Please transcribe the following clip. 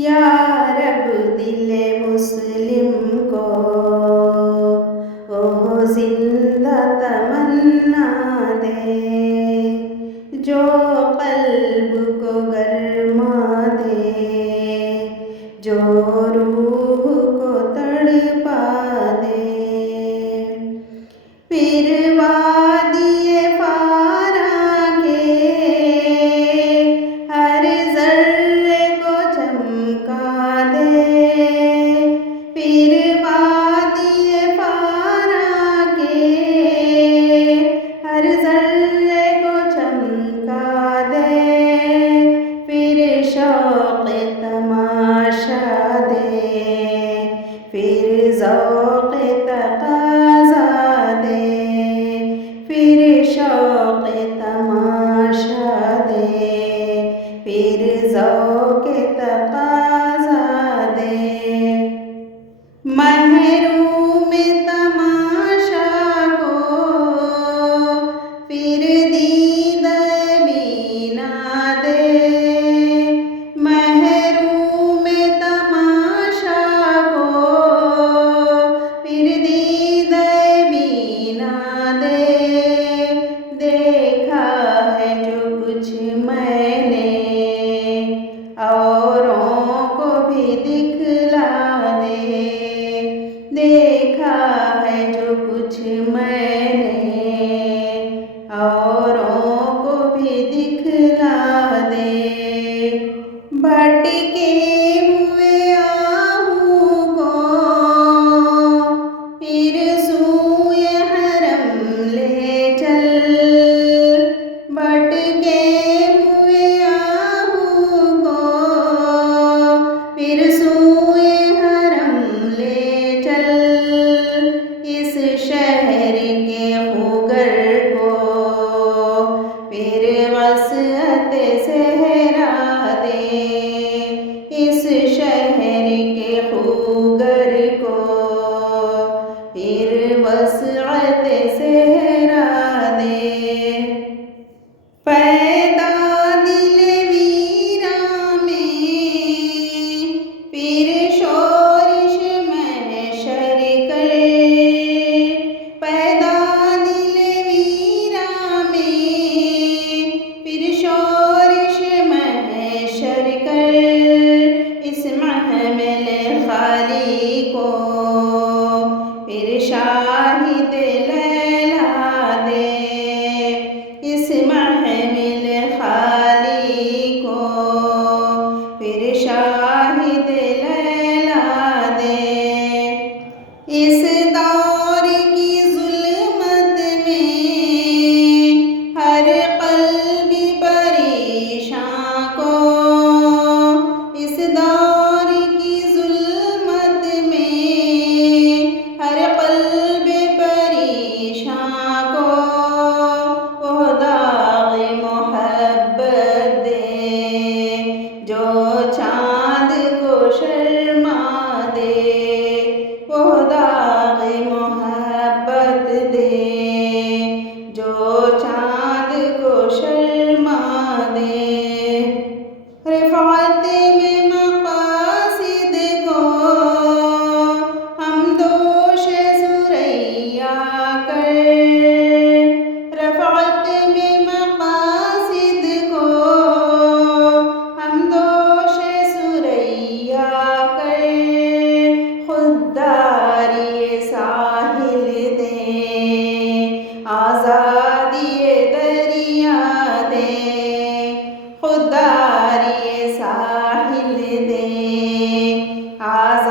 یا رب دل مسلم کو وہ زندہ تمنا دے جو قلب کو گرما دے، جو روح کو تڑپا دے۔ پھر وادی فارا کے ہر ذرے کو چمکا دے، پھر وادی فارا کے ہر ذرے کو چمکا دے، پھر شوق تماشا دے، پھر ذوق تقاضا دے، پھر شوق تماشا دے، پھر ذوق تقاضا دے۔ محروم تماشا کو پھر دید بینا دے، محروم تماشا کو پھر دید بینا دے۔ دیکھا ہے جو کچھ میں نے اوروں کو بھی دکھلا دے، دیکھا ہے جو کچھ میں نے اوروں کو بھی دکھلا دے۔ بھٹکے ہوئے آہوں کو پھر سوئے حرم لے چل، بھٹکے ہوئے آہوں کو پھر سوئے حرم لے چل، اس شہر کے خوگر کو پھر وسعت صحرا دے، اس شہر کے خوگر کو پھر وسعت صحرا دے۔ پیدا دل ویراں میں پھر شورش محشر کر، پیدا دل ویراں میں پھر شورش محشر کر، اس محمل خالی کو پھر شاہد لیلا دے، اس محمل خالی کو پھر شاہد لیلا دے۔ اس دور کی ظلمت میں ہر قلب پریشاں کو، اس دور کی ظلمت میں ہر قلب پریشاں کو وہ داغ محبت دے جو چاند کو شرما دے، وہ داغ محبت دے جو چاند کو شرما دے۔ رفعت میں مقاصد کو ہمدوش ثریا کر، رفعت میں مقاصد کو ہمدوش ثریا کر، خودداری ساحل دے، آزادی دریا دے، خودداری ساحل دے، آزادی